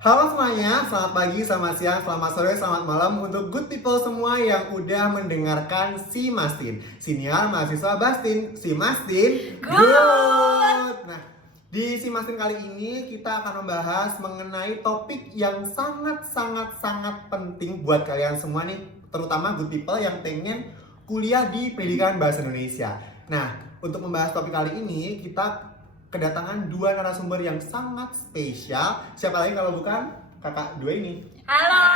Halo semuanya, selamat pagi, selamat siang, selamat sore, selamat malam untuk good people semua yang udah mendengarkan Si Mastin, Siniar Mahasiswa Bastin, Si Mastin Good. Nah, di Si Mastin kali ini kita akan membahas mengenai topik yang sangat penting buat kalian semua nih, terutama good people yang pengen kuliah di pendidikan bahasa Indonesia. Nah, untuk membahas topik kali ini kita kedatangan dua narasumber yang sangat spesial. Siapa lagi kalau bukan kakak dua ini? Halo.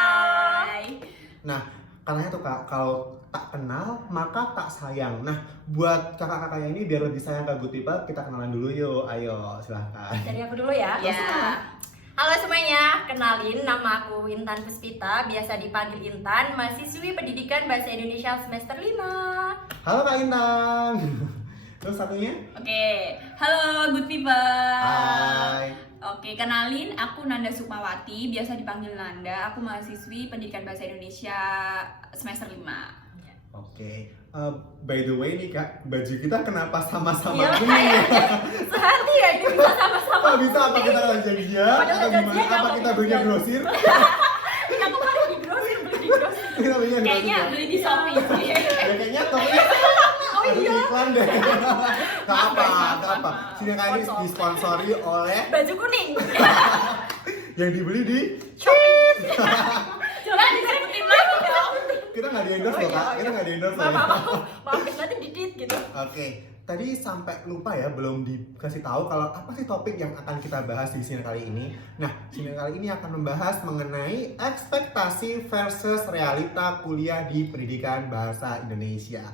Nah, katanya tuh kak, kalau tak kenal maka tak sayang. Nah, buat kakak-kakaknya ini biar lebih sayang ke good people, kita kenalan dulu yuk. Ayo, silahkan. Dari aku dulu ya. Halo semuanya, kenalin nama aku Intan Puspita, biasa dipanggil Intan, mahasiswi pendidikan bahasa Indonesia semester 5. Halo Kak Intan. Terus satunya? Oke, halo good people. Hai. Oke, kenalin aku Nanda Sukmawati, biasa dipanggil Nanda. Aku mahasiswi pendidikan bahasa Indonesia semester 5. Oke. By the way nih kak, baju kita kenapa sama-sama Iya, kuning ya? Sehati ya ini bisa sama-sama. Oh, bisa apa kita janjian? Padahal Atau gimana? janjian Apa apa kita belinya janjian? grosir? Ini aku kemarin di grosir, beli di grosir. Kita belinya grosir Kayaknya ya? beli di Shopee sih. Ya kayaknya tokonya Oh ada iya. iklan deh. Gak apa, Maaf, gak apa. maaf. Sini kali Sponsor. disponsori oleh Baju kuning. yang dibeli di Shopee. Jangan disebutin lagi dong. kita nggak di endorse loh kak, kita nggak di endorse loh. Maaf, nanti didit gitu. Oke, tadi sampai lupa ya belum dikasih tahu kalau apa sih topik yang akan kita bahas di sini kali ini. Nah, sini kali ini akan membahas mengenai ekspektasi versus realita kuliah di pendidikan bahasa Indonesia.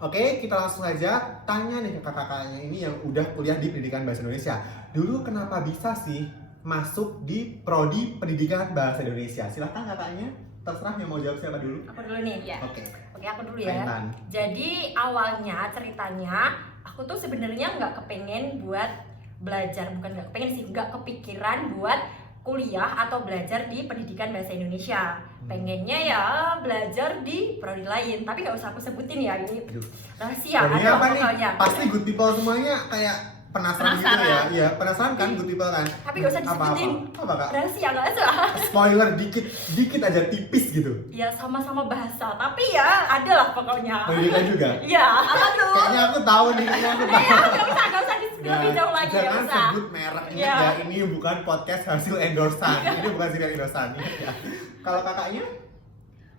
Oke, kita langsung aja tanya nih ke kakak-kakaknya ini yang udah kuliah di pendidikan bahasa Indonesia. Dulu kenapa bisa sih masuk di prodi pendidikan bahasa Indonesia? Silahkan kakaknya, terserah yang mau jawab siapa dulu. Aku dulu nih. Ya. Oke, Oke, aku dulu ya. Intan. Jadi awalnya ceritanya aku tuh sebenarnya nggak kepengen buat belajar, bukan nggak kepengen sih, nggak kepikiran buat kuliah atau belajar di pendidikan bahasa Indonesia. Pengennya ya belajar di prodi lain, tapi nggak usah aku sebutin ya, ini Aduh. rahasia. Prodinya ada apa nih? pokoknya. Pasti good people semuanya kayak penasaran gitu ya. Iya, penasaran kan good people kan? Tapi nggak usah disebutin. Apa kak? Rahasia nggak usah. Spoiler dikit aja tipis gitu. Ya sama-sama bahasa, tapi ya ada lah pokoknya. Pendidikan juga. Iya, apa tuh? Kayaknya aku tahu nih, kayaknya aku tahu. Ya, nggak usah lebih jauh lagi, nggak Jangan usah. sebut merek ini Iya. ya. Ini bukan podcast hasil endorsan. Ini bukan hasil endorsan. Ya. Kalau kakaknya?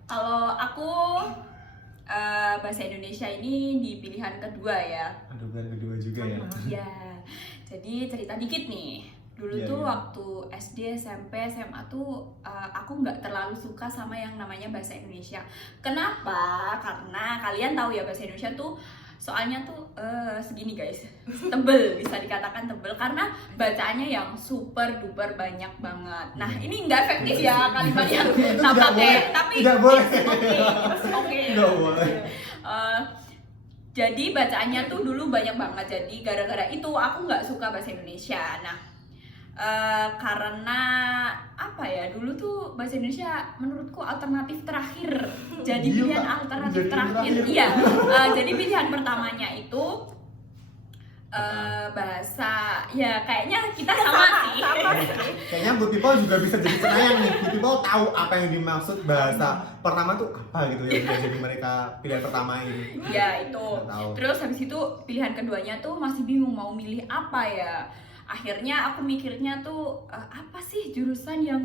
Kalau aku bahasa Indonesia ini di pilihan kedua ya. Aduh, bukan kedua juga ya. Ya, jadi cerita dikit nih. Dulu Iya, tuh iya. waktu SD, SMP, SMA tuh aku nggak terlalu suka sama yang namanya bahasa Indonesia. Kenapa? Karena kalian tahu ya bahasa Indonesia tuh soalnya tuh segini guys, tebel, bisa dikatakan tebel karena bacaannya yang super duper banyak banget. Nah ini nggak efektif ya kalimat yang Itu tidak tampaknya, boleh. tapi Tidak boleh. oke. Nggak boleh. Jadi bacaannya tuh dulu banyak banget, jadi gara-gara itu aku nggak suka bahasa Indonesia. Nah karena apa ya, dulu tuh bahasa Indonesia menurutku alternatif terakhir, jadi Gila, pilihan alternatif jadi terakhir. terakhir. Iya, jadi pilihan pertamanya itu bahasa, ya kayaknya kita sama sih. Kayaknya good people juga bisa jadi cenayang nih. Good people tahu apa yang dimaksud bahasa pertama tuh apa gitu ya. Bisa jadi mereka pilihan pertama ini. Ya itu. Nggak tahu. Terus habis itu pilihan keduanya tuh masih bingung mau milih apa ya. Akhirnya aku mikirnya tuh apa sih jurusan yang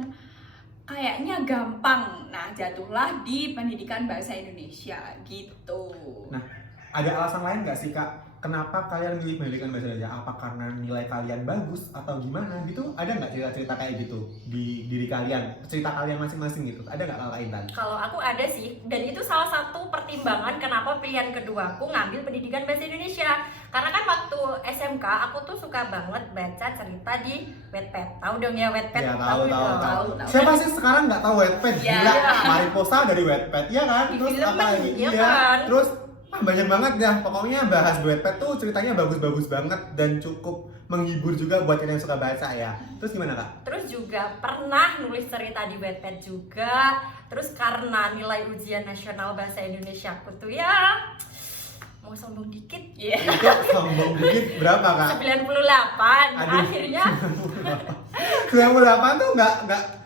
kayaknya gampang. Nah, jatuhlah di pendidikan bahasa Indonesia gitu. Nah, ada alasan lain nggak sih kak? Kenapa kalian milih pendidikan bahasa Indonesia? Apa karena nilai kalian bagus atau gimana gitu? Ada nggak cerita-cerita kayak gitu di diri kalian? Cerita kalian masing-masing gitu? Ada nggak kakak Intan? Kalau aku ada sih, dan itu salah satu pertimbangan kenapa pilihan kedua aku ngambil pendidikan bahasa Indonesia. Karena kan waktu SMK aku tuh suka banget baca cerita di Wattpad. Tahu dong ya Wattpad? Ya tahu. tahu. Siapa sih sekarang nggak tahu Wattpad? Ya. Gila, Mariposa dari Wattpad, ya kan? Terus Film apa lagi? iya kan? Terus banyak banget ya. Pokoknya bahas Wattpad tuh ceritanya bagus-bagus banget dan cukup menghibur juga buat kalian yang suka baca ya. Terus gimana kak? Terus juga pernah nulis cerita di Wattpad juga. Terus karena nilai ujian nasional bahasa Indonesia aku tuh ya mau sombong dikit, Iya. Itu sombong dikit berapa kak? 98. Aduh. Akhirnya 98 tuh nggak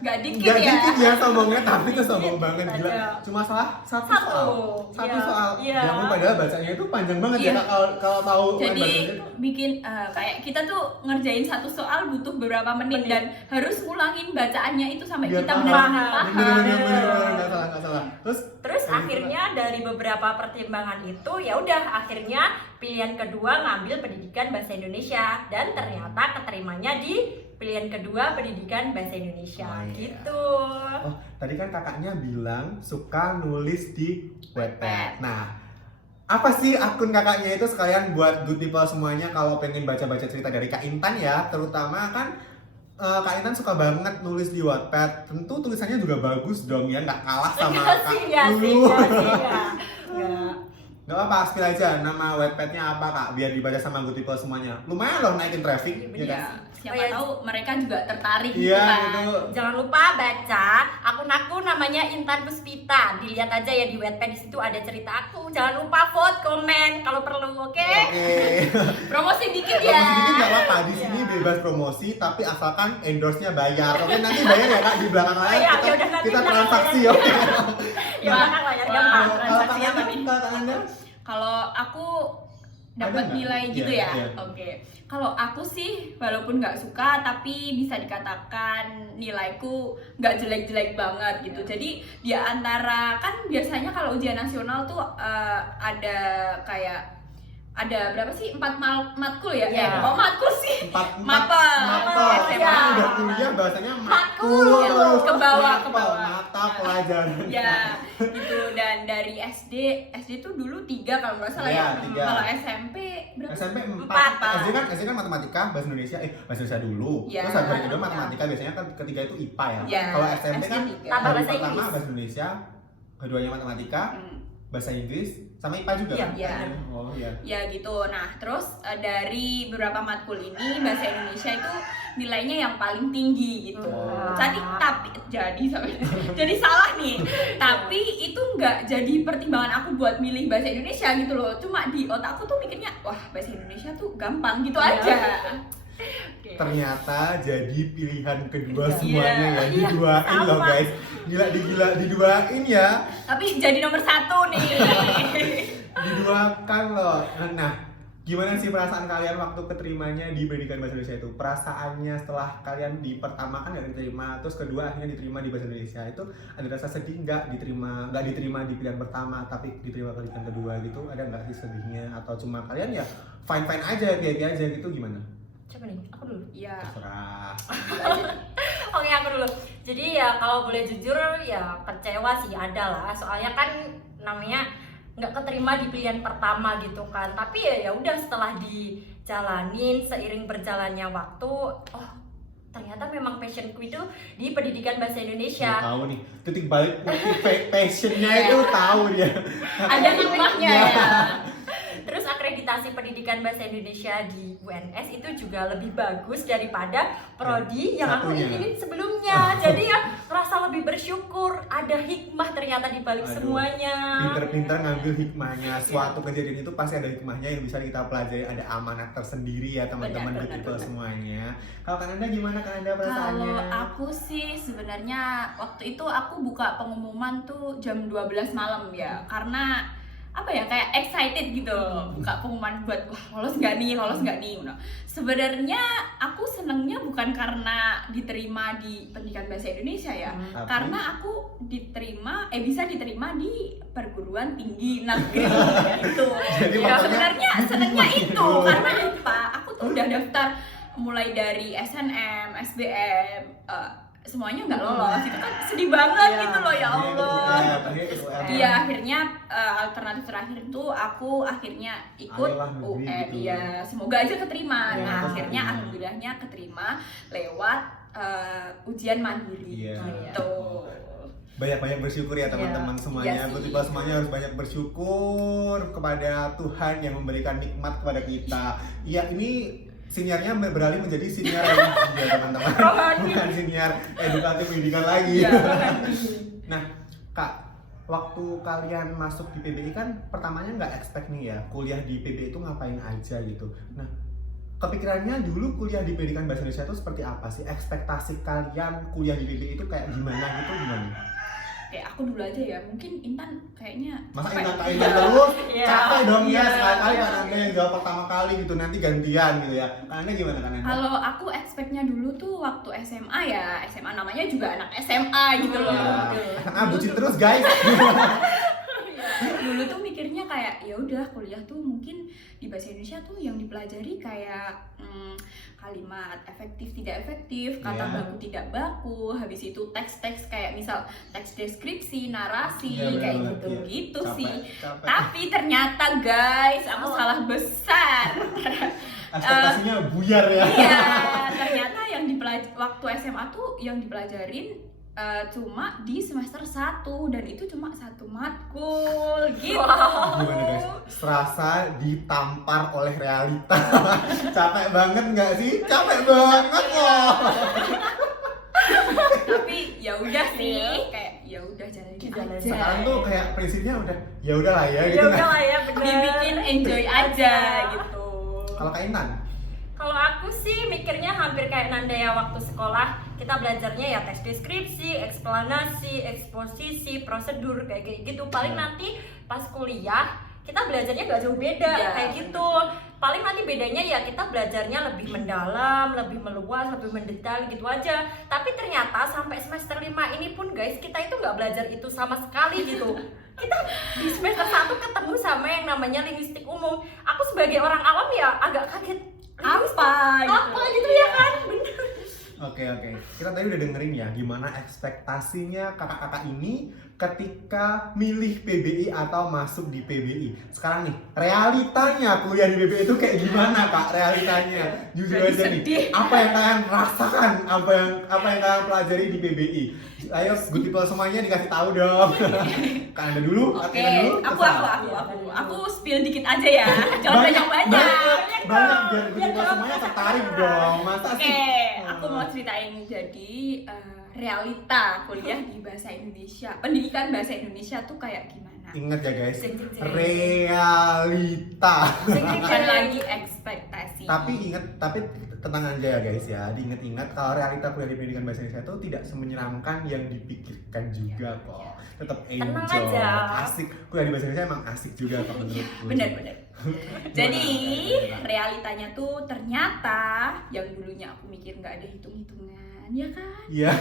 Nggak dikit nggak ya. dikit ya sombongnya, tapi itu sombong banget gila. Ada. Cuma salah satu Satu. soal. Iya. Soal. Iya. Ya ampun, padahal bacanya itu panjang banget Iya. ya Kak, kalau tahu kan Jadi bacanya itu. bikin kayak kita tuh ngerjain satu soal butuh beberapa menit dan harus ngulangin bacaannya itu sampai Biar kita paham. benar-benar Bener, paham. nggak salah. Terus akhirnya dari beberapa pertimbangan itu ya udah akhirnya pilihan kedua ngambil pendidikan bahasa Indonesia dan ternyata keterimanya di pilihan kedua pendidikan bahasa Indonesia Oh, iya. gitu. Oh, tadi kan kakaknya bilang suka nulis di Wattpad. Nah, apa sih akun kakaknya itu sekalian buat good people semuanya kalau pengen baca-baca cerita dari Kak Intan ya, terutama kan Kak Intan suka banget nulis di Wattpad. Tentu tulisannya juga bagus dong ya, nggak kalah sama Kak dulu. Gak apa-apa, spill aja nama Wattpadnya apa Kak, biar dibaca sama good people semuanya. Lumayan loh naikin traffic, ya kan? Ya, siapa Oh, iya. tahu mereka juga tertarik gitu Iya, kan. itu. Jangan lupa baca akun aku namanya Intan Puspita. Dilihat aja ya di Wattpad, di situ ada cerita aku. Jangan lupa vote, komen kalau perlu, oke? Oke. Promosi dikit Promosi ya. dikit nggak apa-apa, di sini Iya. bebas promosi, tapi asalkan endorse-nya bayar. Oke, nanti bayar ya Kak di belakang layar. Iya, kita, yaudah, nanti kita belakang transaksi layar. oke. Ya belakang layar Wah. gampang. Kalau transaksi Kak apa nih? Anda? Kalau aku Ada dapat nggak? nilai gitu Iya, ya. iya. Oke. Kalau aku sih walaupun nggak suka tapi bisa dikatakan nilaiku nggak jelek-jelek banget gitu. Jadi di antara kan biasanya kalau ujian nasional tuh ada kayak ada berapa sih 4 matkul ya? Iya. Oh matkul sih. Mapel. Mapel, SMA iya. udah kuliah bahasanya Matkul. matkul. Ke bawah, ke Mapel, bawah. mata pelajaran. Ya gitu. Dan dari SD tuh dulu 3 kalau nggak salah Iya, ya. 3. Kalau SMP berapa? SMP 4. Empat. SD kan matematika, bahasa Indonesia, bahasa Indonesia dulu. Iya. Terus hari kedua Iya. matematika, biasanya kan ketiga itu IPA ya. Iya, Kalau SMP kan SD 3. Tambah hari bahasa pertama Inggris. bahasa Indonesia, keduanya matematika, bahasa Inggris, sama IPA juga Iya, kan? iya. Oh iya. Ya gitu. Nah terus dari beberapa matkul ini bahasa Indonesia itu nilainya yang paling tinggi gitu. Oh. Jadi salah nih. Tapi itu nggak jadi pertimbangan aku buat milih bahasa Indonesia gitu loh. Cuma di otakku tuh mikirnya wah bahasa Indonesia tuh gampang gitu Iya. aja. Oke. Ternyata jadi pilihan kedua Iya. semuanya ya, Iya, diduain loh sama. guys. Gila diduain ya. Tapi jadi nomor 1 nih. Diduakan loh. Nah, gimana sih perasaan kalian waktu keterimanya di pendidikan bahasa Indonesia itu? Perasaannya setelah kalian di pertama kan nggak diterima, terus kedua akhirnya diterima di bahasa Indonesia itu ada rasa sedih nggak diterima di pilihan pertama tapi diterima ke pilihan kedua gitu? Ada nggak sih sedihnya atau cuma kalian ya fine aja, happy aja gitu gimana? Coba nih, aku dulu. Iya. Terserah. Oke, aku dulu. Jadi ya kalau boleh jujur ya kecewa sih ada lah. Soalnya kan namanya nggak keterima di pilihan pertama gitu kan. Tapi ya udah setelah dijalanin seiring berjalannya waktu, oh ternyata memang passionku itu di pendidikan bahasa Indonesia. Nggak tahu nih, titik balik passionnya itu tahu dia. Ada hikmahnya Iya. ya. Terus akreditasi pendidikan bahasa Indonesia di UNS itu juga lebih bagus daripada prodi yang aku Satunya. inginin sebelumnya. Jadi ya merasa lebih bersyukur, ada hikmah ternyata di balik Aduh, semuanya. Pinter-pinter ngambil hikmahnya. Suatu kejadian itu pasti ada hikmahnya yang bisa kita pelajari. Ada amanat tersendiri ya teman-teman Benar, good people benar. semuanya. Kalau Kak Anda gimana Kak Anda perasaannya? Kalau aku sih sebenarnya waktu itu aku buka pengumuman tuh jam 12 malam ya. Karena apa ya kayak excited gitu buka pengumuman buat wah lolos nggak nih nah, sebenarnya aku senengnya bukan karena diterima di pendidikan bahasa Indonesia ya, Tapi- karena aku bisa diterima di perguruan tinggi negeri gitu. Jadi Ya, maksudnya sebenarnya senengnya diterima itu gitu. karena apa aku tuh udah daftar mulai dari SNM, SBM, semuanya nggak lolos. Itu kan sedih banget Iya. gitu loh ya Allah. Iya, akhirnya ikut UN. Iya, akhirnya alternatif terakhir itu aku akhirnya ikut Ayolah, negeri UN. gitu. Iya, semoga aja keterima. Iya, Nah, betul. akhirnya alhamdulillahnya keterima lewat ujian mandiri. Iya. Gitu. Banyak-banyak bersyukur ya teman-teman Iya semuanya. sih. Good people semuanya harus banyak bersyukur kepada Tuhan yang memberikan nikmat kepada kita. Iya, ini siniarnya beralih menjadi siniar religi ya teman-teman. Rohani. Bukan siniar edukatif pendidikan lagi. Iya. Nah, Kak, waktu kalian masuk di PBI kan pertamanya nggak expect nih ya kuliah di PBI itu ngapain aja gitu. Nah, kepikirannya dulu kuliah di pendidikan bahasa Indonesia itu seperti apa sih? Ekspektasi kalian kuliah di PBI itu kayak gimana gitu gimana? Kayak aku dulu aja ya, mungkin Intan kayaknya Masa capek. Intan terus? Iya. Capek dong ya, Iya. sekali-kali kan Anda yang jawab pertama kali gitu, nanti gantian gitu ya. Kan Anda gimana kan Anda? Kalau aku expect-nya dulu tuh waktu SMA ya, SMA namanya juga anak SMA gitu loh. Ah, bucin terus guys. Dulu tuh mikirnya kayak ya udah kuliah tuh mungkin di bahasa Indonesia tuh yang dipelajari kayak kalimat efektif tidak efektif, kata Iya. baku tidak baku, habis itu teks-teks kayak misal teks deskripsi, narasi Iya, kayak bener-bener, gitu iya. gitu Capek, sih. capek. Tapi ternyata guys, aku salah besar. Ekspektasinya buyar ya. Iya, ternyata yang waktu SMA tuh yang dipelajarin cuma di semester 1 dan itu cuma satu matkul gitu. Gimana guys? Serasa ditampar oleh realita. Capek banget nggak sih? Capek banget loh. Tapi ya udah sih, kayak ya udah jalanin Jalanin. aja. Sekarang tuh kayak prinsipnya udah ya udahlah ya Ya gitu. udah lah ya, bener. dibikin enjoy aja gitu. Kalau Kak Intan, Kalau aku sih mikirnya hampir kayak Nanda ya, waktu sekolah kita belajarnya ya teks deskripsi, eksplanasi, eksposisi, prosedur kayak gitu. Paling nanti pas kuliah kita belajarnya gak jauh beda Iya. kayak gitu. Paling nanti bedanya ya kita belajarnya lebih mendalam, lebih meluas, lebih mendetail gitu aja. Tapi ternyata sampai semester 5 ini pun guys, kita itu nggak belajar itu sama sekali gitu. Kita di semester 1 ketemu sama yang namanya linguistik umum. Aku sebagai orang awam ya agak kaget. Apa gitu ya kan? Bener. oke. Kita tadi udah dengerin ya gimana ekspektasinya kakak-kakak ini ketika milih PBI atau masuk di PBI. Sekarang nih, realitanya kuliah di PBI itu kayak gimana Kak? Realitanya. Jujur Jadi aja nih. sedih. Apa yang kalian rasakan? Apa yang kalian pelajari di PBI? Ayo good people semuanya dikasih tahu dong. Kak Anda dulu, Kak Oke, Tina dulu. aku spill dikit aja ya. Jangan banyak-banyak. Banyak biar good people semuanya tertarik dong. Masa Oke, sih? aku mau ceritain jadi realita kuliah di bahasa Indonesia. Pendidikan bahasa Indonesia tuh kayak gimana? Ingat ya guys, Jeng, jeng, jeng. realita. Bukan lagi ekspektasi. Tapi tenang aja ya guys ya, diingat-ingat kalau realita kuliah di pendidikan bahasa Indonesia itu tidak semenyeramkan yang dipikirkan juga kok. Tetap Tenang enjoy, aja. asik. Kuliah di bahasa Indonesia emang asik juga kok menurutku. Bener-bener. Jadi Gimana? realitanya tuh ternyata yang dulunya aku mikir nggak ada hitung-hitungan, ya kan? Iya.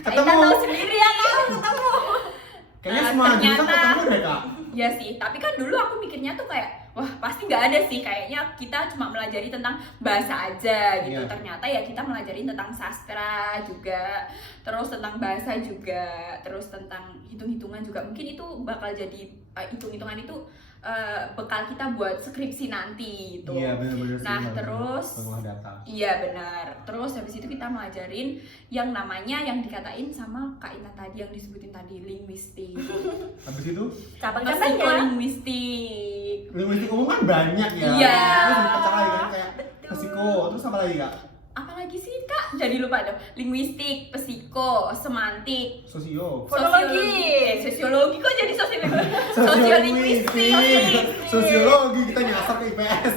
Kita Ketemu. tahu sendiri ya kan? Ketemu. Kayaknya Nah, semua jurusan ternyata- ketemu deh Kak. Ya sih, tapi kan dulu aku mikirnya tuh kayak wah pasti nggak ada sih, kayaknya kita cuma melajari tentang bahasa aja gitu. Iya. Ternyata ya kita melajari tentang sastra juga, terus tentang bahasa juga, terus tentang hitung-hitungan juga. Mungkin itu bakal jadi hitung-hitungan itu bekal kita buat skripsi nanti gitu. Iya benar-benar sih. Nah, benar-benar. terus Pengolah data. Iya benar. Terus habis itu kita melajarin yang namanya yang dikatain sama Kak Ina tadi yang disebutin tadi linguistik. Habis itu Cabang-cabangnya. Psikolinguistik. linguistik umum kan banyak ya. Iya. Terus dipecah lagi kan kayak Betul. psiko, terus apa lagi Kak? Apalagi sih Kak? Jadi lupa dong. Linguistik, psiko, semantik, Sosio. Fonologi. sosiologi kok jadi sosiologi? Sosiolinguistik. Sosiologi kita nyasar ke IPS.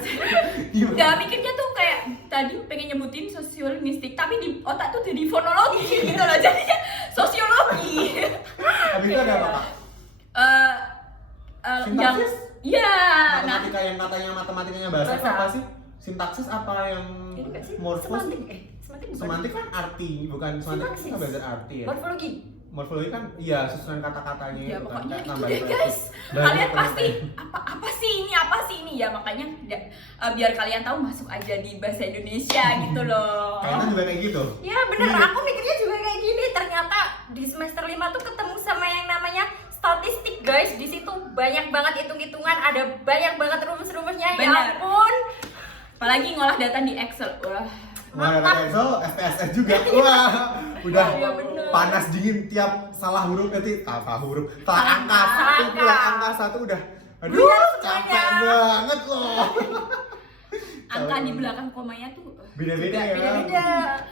Gimana? Gak mikirnya tuh kayak tadi pengen nyebutin sosiolinguistik tapi di otak tuh jadi fonologi gitu loh, jadinya sosiologi. Habis itu ada apa Kak? Yang Sintaksis? iya, nah Matematika yang katanya matematikanya bahasa itu Bahasa. apa sih? Sintaksis apa yang Ini nggak sih? morfos? Semantik. Semantik bukan? Semantik kan arti, bukan semantik Sintaksis. kan belajar arti ya. Morfologi. Morfologi kan iya susunan kata-katanya ya itu kan, pokoknya kayak gitu nambahin deh berarti. guys. Banyak Kalian ternyata. pasti apa sih ini ya, makanya biar kalian tahu masuk aja di bahasa Indonesia gitu loh. Kayaknya juga kayak gitu. Ya bener, Iya. aku mikirnya juga kayak gini. Ternyata di semester 5 tuh ketemu sama yang namanya statistik guys. Di situ banyak banget hitung-hitungan, ada banyak banget rumus-rumusnya. Ya Bener. ampun. Apalagi ngolah data di Excel. Wah. Wah, Mantap. kata Excel, SPSS juga. Wah, udah Iya, bener. panas dingin tiap salah huruf nanti, salah huruf, salah Salah angka, angka. satu pulang angka satu udah. Aduh, Bener capek semuanya. banget loh. Angka di belakang komanya tuh Beda-beda ya. Beda-beda.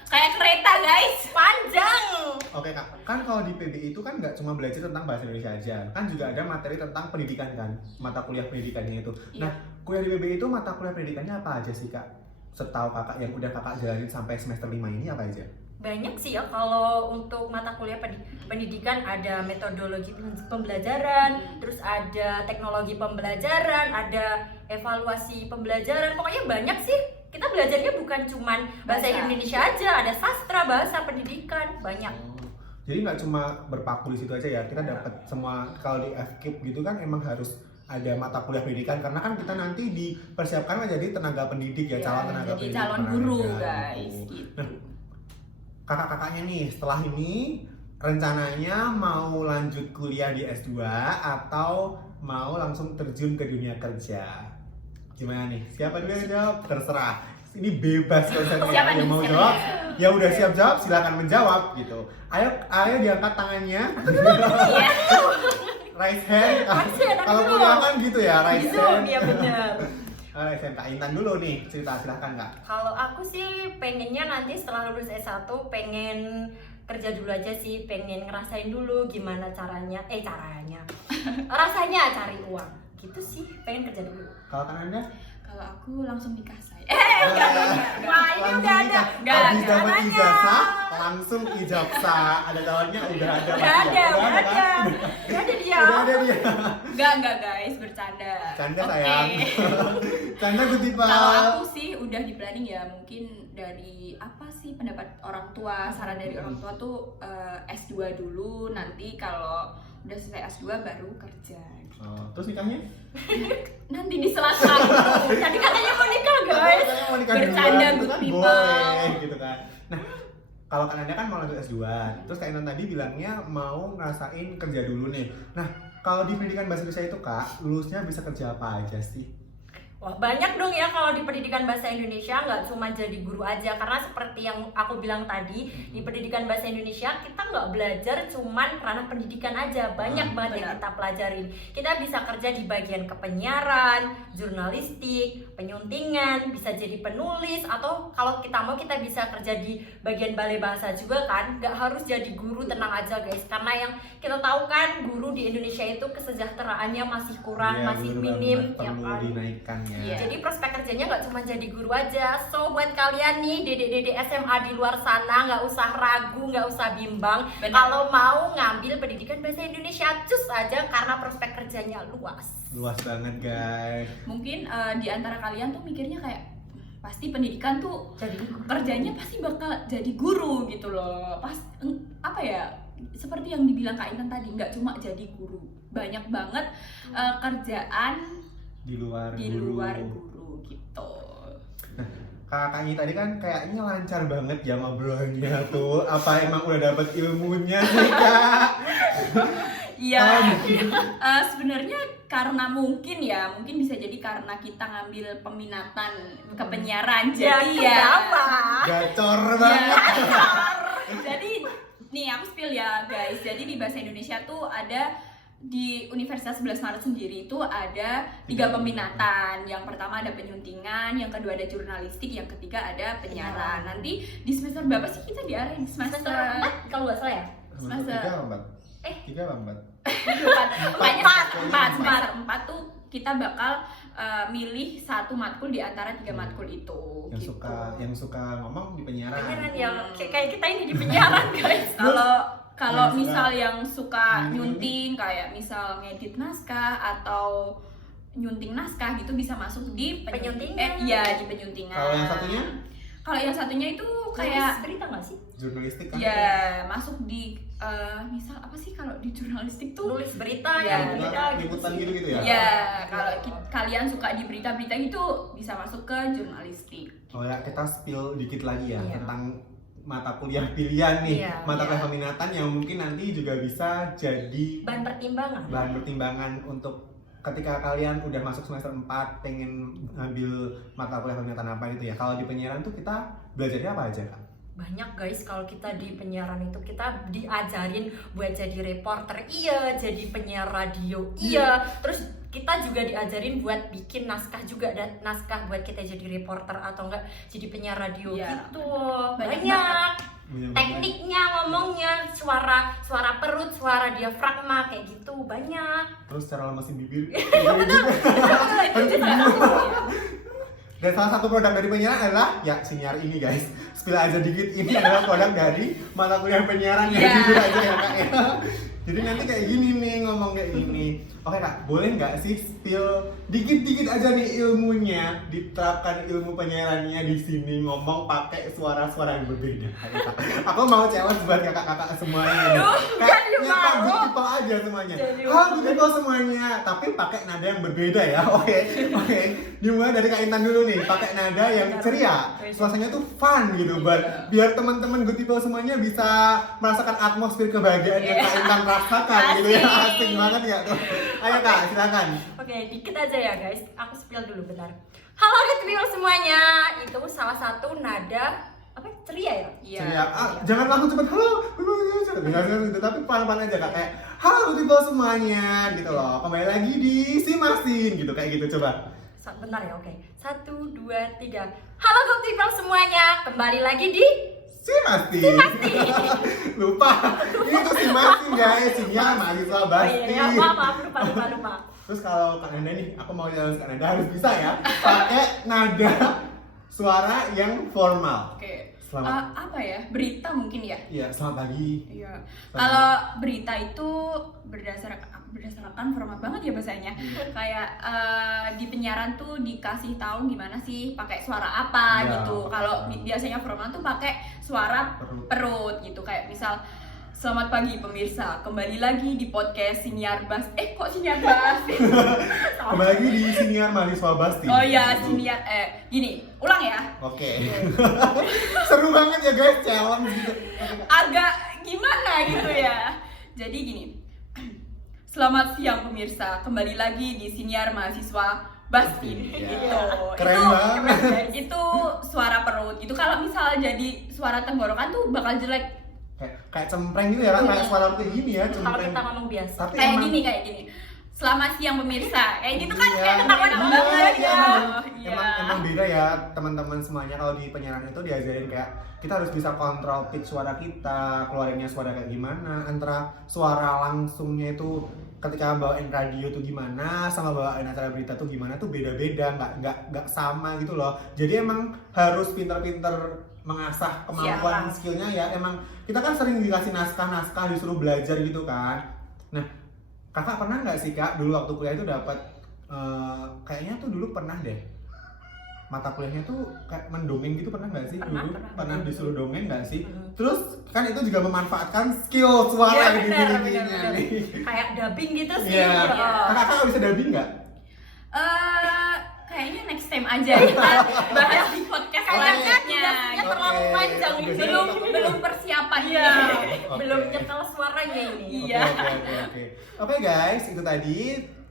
kayak kereta guys. Panjang. Oke Kak, kan kalau di PBI itu kan nggak cuma belajar tentang bahasa Indonesia aja, kan juga ada materi tentang pendidikan kan, mata kuliah pendidikannya itu. Iya. Nah, kuliah di PBI itu mata kuliah pendidikannya apa aja sih Kak? setahu kakak yang udah kakak jalanin sampai semester 5 ini apa aja? Banyak sih ya, kalau untuk mata kuliah pendidikan ada metodologi pembelajaran, terus ada teknologi pembelajaran, ada evaluasi pembelajaran, pokoknya banyak sih. Kita belajarnya bukan cuman bahasa Indonesia aja, ada sastra, bahasa, pendidikan, banyak. Jadi nggak cuma berpaku di situ aja ya, kita dapat semua. Kalau di FKIP gitu kan emang harus ada mata kuliah pendidikan, karena kan kita nanti dipersiapkan menjadi tenaga pendidik ya, calon tenaga jadi pendidik, calon tenaga guru pendidik. guys gitu. Nah, kakak-kakaknya nih setelah ini rencananya mau lanjut kuliah di S2 atau mau langsung terjun ke dunia kerja? Gimana nih? Siapa dulu yang jawab? Terserah. Ini bebas konsepnya. Siapa Yang nih? mau Siapa jawab, nih? ya udah siap jawab, silakan menjawab gitu. Ayo diangkat tangannya. Raise hand. Kalau kuliah kan gitu ya, raise Gitu, hand. dia bener. Raise hand. Kak Intan dulu nih, cerita silahkan Kak. Kalau aku sih pengennya nanti setelah lulus S1 pengen kerja dulu aja sih, pengen ngerasain dulu gimana caranya, rasanya cari uang gitu sih, pengen kerja dulu. Kalau kan Anda? Kalau aku langsung nikah say. Enggak. Wah, ini udah ada. Habis dapat ijazah, langsung ijazah. Ada calonnya udah ada. Udah ada dia. Udah ada dia. Enggak guys, bercanda. Canda Oke. sayang. Canda kutipan. Kalau aku sih udah di planning ya, mungkin dari apa sih pendapat orang tua, saran dari orang tua tuh S2 dulu, nanti kalau udah selesai S2 baru kerja. Oh, terus nikahnya? Nanti di sela-sela itu. Tadi katanya mau nikah guys. Katanya mau nikah Bercanda, duluan, good itu kan people. boleh gitu kan. Nah, kalau kan Anda kan mau lanjut S2, terus Kak Intan tadi bilangnya mau ngerasain kerja dulu nih. Nah, kalau di pendidikan bahasa Indonesia itu Kak, lulusnya bisa kerja apa aja sih? Wah, banyak dong ya kalau di pendidikan bahasa Indonesia, nggak cuma jadi guru aja, karena seperti yang aku bilang tadi, di pendidikan bahasa Indonesia kita nggak belajar cuman ranah pendidikan aja, banyak banget yang benar. kita pelajarin. Kita bisa kerja di bagian kepenyiaran, jurnalistik, penyuntingan, bisa jadi penulis, atau kalau kita mau kita bisa kerja di bagian balai bahasa juga kan. Nggak harus jadi guru, tenang aja guys, karena yang kita tahu kan guru di Indonesia itu kesejahteraannya masih kurang, Iya, masih bener minim, banget, ya perlu kan. dinaikkan ya. Iya. Jadi prospek kerjanya nggak cuma jadi guru aja. So buat kalian nih dedek-dedek SMA di luar sana, nggak usah ragu, nggak usah bimbang. Benar. Kalau mau ngambil pendidikan bahasa Indonesia, cus aja karena prospek kerjanya luas. Luas banget guys. Mungkin di antara kalian tuh mikirnya kayak pasti pendidikan tuh Jadi kerjanya pasti bakal jadi guru gitu loh. Apa ya? Seperti yang dibilang Kak Intan tadi, nggak cuma jadi guru, banyak banget kerjaan Di luar guru gitu. Kakaknya tadi kan kayaknya lancar banget ya ngobrolnya tuh. Apa emang udah dapet ilmunya sih Kak? Iya. Sebenarnya karena mungkin bisa jadi karena kita ngambil peminatan ke penyiaran, jadi ya. Gacor banget. Jadi nih aku spill ya guys. Jadi di bahasa Indonesia tuh ada di Universitas 11 Maret sendiri itu ada 3 peminatan. Yang pertama ada penyuntingan, yang kedua ada jurnalistik, yang ketiga ada penyiaran. Nanti di semester berapa sih kita diarahin? semester 4 kalau nggak salah ya. Semester 3 apa 4? 3 apa 4? Semester 4 tuh kita bakal milih satu matkul di antara 3 matkul itu. Yang gitu. suka ngomong di penyiaran. Penyiaran yang kayak kita ini di penyiaran guys. Kalau Yang misal suka yang suka nyunting, kayak misal ngedit naskah atau nyunting naskah gitu bisa masuk di Penyuntingan. Iya, di penyuntingan. Kalau yang satunya? Kalau yang satunya itu kayak berita nggak sih? Jurnalistik kan? ya masuk di misal apa sih kalau di jurnalistik tuh? Nulis berita Iya. ya, berita Liputan gitu ya? Ya, kalau kalian suka di berita-berita itu bisa masuk ke jurnalistik. Oh ya, kita spill dikit lagi ya Iya. tentang mata kuliah pilihan nih, Iya, mata kuliah iya. peminatan yang mungkin nanti juga bisa jadi bahan pertimbangan. bahan pertimbangan untuk ketika kalian udah masuk semester 4 pengen ngambil mata kuliah peminatan apa gitu ya. Kalau di penyiaran tuh kita belajarnya apa aja Kak? Banyak guys, kalau kita di penyiaran itu kita diajarin buat jadi reporter, iya, jadi penyiar radio, iya, terus kita juga diajarin buat bikin naskah juga, dan naskah buat kita jadi reporter atau enggak jadi penyiar radio Iya. gitu. Banyak Banyak Banyak tekniknya, ngomongnya, suara perut, suara diafragma kayak gitu, banyak. Terus cara lemesin bibir. Dan salah satu produk dari penyiaran adalah ya siniar ini guys. Spill aja dikit, ini adalah produk dari mata kuliah penyiaran ya, jujur aja ya kak ya. Jadi nanti kayak gini nih, ngomong kayak gini. Oke kak, boleh nggak sih spill dikit-dikit aja nih ilmunya, diterapkan ilmu penyiarannya di sini, ngomong pakai suara-suara yang berbeda. Ayo, Kak. Aku mau challenge buat kakak-kakak semuanya. Aduh, Kayak jadi nyapa malu. good people aja semuanya. Jadi Halo malu. good people semuanya, tapi pakai nada yang berbeda ya. Oke. Dimulai dari Kak Intan dulu nih, pakai nada yang ceria. Suasananya tuh fun gitu, biar teman-teman good people semuanya bisa merasakan atmosfer kebahagiaan yang Kak Intan rasakan gitu ya. Asik. Asik banget ya tuh. Ayo Kak, silakan. Oke, dikit aja ya guys. Aku spill dulu bentar. Halo good people semuanya. Itu salah satu nada apa ceria ya? Iya. Ceria. Jangan langsung cepet halo, gitu, tapi pelan-pelan aja Kak, kayak halo good people semuanya gitu loh. Kembali lagi di Si Mastin gitu, kayak gitu coba. Bentar ya, oke. 1, 2, 3. Halo good people semuanya. Kembali lagi di Si Mastin. Lupa. Ini tuh Si Mastin guys, sinyal mahasiswa Oh Basti. iya, maaf, lupa. Terus kalau Kak Nanda nih, aku mau challenge Kak Nanda harus bisa ya pakai nada suara yang formal. Oke. Selamat. Apa ya? Berita mungkin ya? Iya, selamat pagi. Iya. Kalau berita itu berdasarkan format banget ya bahasanya. Kayak di penyiaran tuh dikasih tahu gimana sih pakai suara apa Iya. gitu. Kalau biasanya format tuh pakai suara perut gitu. Kayak misal selamat pagi pemirsa, kembali lagi di podcast Siniar Bas. Kok Siniar Bas? Kembali lagi di siniar mahasiswa Basti. Oh iya, Siniar. Gini, ulang ya. Oke. Seru banget ya guys, challenge gitu. Agak gimana gitu ya. Jadi gini. Selamat siang pemirsa, kembali lagi di Siniar Mahasiswa Bastin. Iya. Gitu. Keren Itu- banget. Itu suara perut. Itu kalau misal jadi suara tenggorokan tuh bakal jelek. Kayak cempreng gitu ya kan, kayak suara kayak gini ya, kalau cempreng. kita ngomong biasa. Tapi Kayak emang gini. Selamat siang pemirsa. Kayak gitu kan Iya, kayak ketahuan iya, banget iya, ya. emang beda ya teman-teman semuanya. Kalau di penyiaran itu diajarin kayak kita harus bisa kontrol pitch suara kita, keluarinnya suara kayak gimana, antara suara langsungnya itu ketika bawain radio tuh gimana sama bawain acara berita tuh gimana tuh beda-beda, nggak sama gitu loh. Jadi emang harus pinter-pinter mengasah kemampuan Siapa? skillnya ya. Emang kita kan sering dikasih naskah disuruh belajar gitu kan. Nah, kakak pernah nggak sih kak dulu waktu kuliah itu dapat kayaknya tuh dulu pernah deh mata kuliahnya tuh kayak mendongeng gitu, pernah nggak sih? Pernah, Dulu pernah. disuruh dongeng nggak sih? Mhm. Terus kan itu juga memanfaatkan skill suara Iya, yang benar, dimilikinya benar. nih. Kayak dubbing gitu sih. Iya. Oh. Kakak bisa dubbing nggak? Kayaknya next time aja kita bahas di podcast Kayaknya selanjutnya. durasinya terlalu Oke. panjang Oke. ini. Belum persiapan Iya. Oke. Belum nyetel suaranya ini. Iya. Oke. Oke guys, itu tadi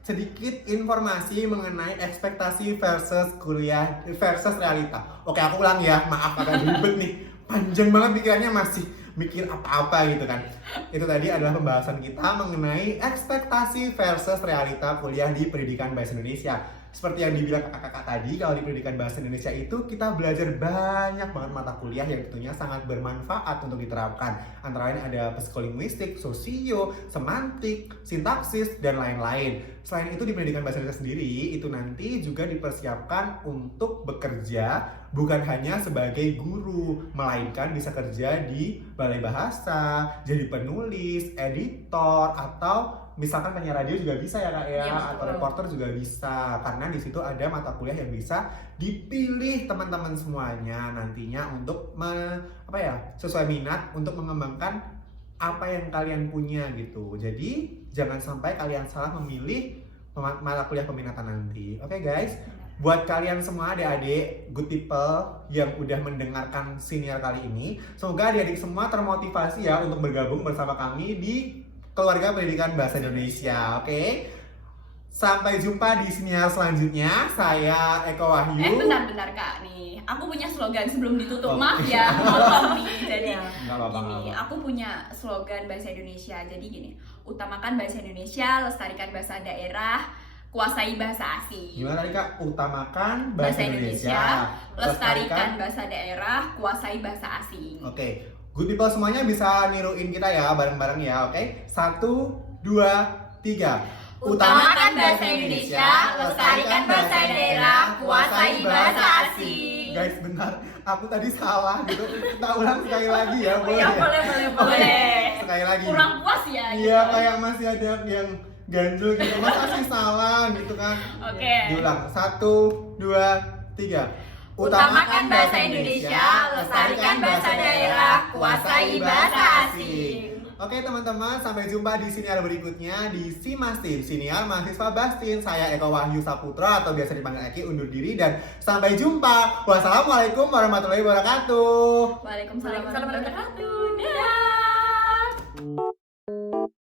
sedikit informasi mengenai ekspektasi versus kuliah versus realita. Oke, aku ulang ya. Maaf agak ribet nih. Panjang banget pikirannya, masih mikir apa-apa gitu kan. Itu tadi adalah pembahasan kita mengenai ekspektasi versus realita kuliah di Pendidikan Bahasa Indonesia. Seperti yang dibilang kakak-kakak tadi, kalau di Pendidikan Bahasa Indonesia itu kita belajar banyak banget mata kuliah yang tentunya sangat bermanfaat untuk diterapkan. Antara lain ada psikolinguistik, sosio, semantik, sintaksis, dan lain-lain. Selain itu di Pendidikan Bahasa Indonesia sendiri, itu nanti juga dipersiapkan untuk bekerja bukan hanya sebagai guru, melainkan bisa kerja di balai bahasa, jadi penulis, editor, atau misalkan penyiar radio juga bisa ya kak ya, Iya, atau betul. reporter juga bisa, karena di situ ada mata kuliah yang bisa dipilih teman-teman semuanya nantinya untuk sesuai minat untuk mengembangkan apa yang kalian punya gitu. Jadi jangan sampai kalian salah memilih mata kuliah peminatan nanti. Oke guys, buat kalian semua adik-adik good people yang udah mendengarkan siniar kali ini, semoga adik-adik semua termotivasi ya untuk bergabung bersama kami di Keluarga Pendidikan Bahasa Indonesia. Oke, sampai jumpa di siniar selanjutnya. Saya Eko Wahyu. Bentar kak nih. Aku punya slogan sebelum ditutup. Oke. Maaf ya, potong nih. Jadi Iya. Nggak apa-apa, nggak gini, apa-apa. aku punya slogan bahasa Indonesia. Jadi gini, utamakan bahasa Indonesia, lestarikan bahasa daerah, kuasai bahasa asing. Gimana tadi kak? Utamakan Bahasa bahasa Indonesia, lestarikan bahasa daerah, kuasai bahasa asing. Oke, good people semuanya bisa niruin kita ya bareng-bareng ya, oke? 1, 2, 3. Utamakan bahasa Indonesia, lestarikan bahasa daerah, kuasai bahasa bentar, aku tadi salah gitu. Kita ulang sekali lagi ya, Oh boleh ya, ya? boleh. Boleh. Sekali lagi. Kurang puas ya Iya, gitu. kayak masih ada yang ganjel gitu. Masa sih salah gitu kan? Oke. Diulang. 1, 2, 3. Utamakan bahasa Indonesia, lestarikan bahasa daerah, kuasai bahasa asing. Oke teman-teman, sampai jumpa di siniar berikutnya di Si Mastin, Siniar Mahasiswa Bastin. Saya Eko Wahyu Saputra atau biasa dipanggil Eki, undur diri dan sampai jumpa. Wassalamualaikum warahmatullahi wabarakatuh. Waalaikumsalam Waalaikumsalam warahmatullahi warahmatullahi wabarakatuh. wabarakatuh. Dadah.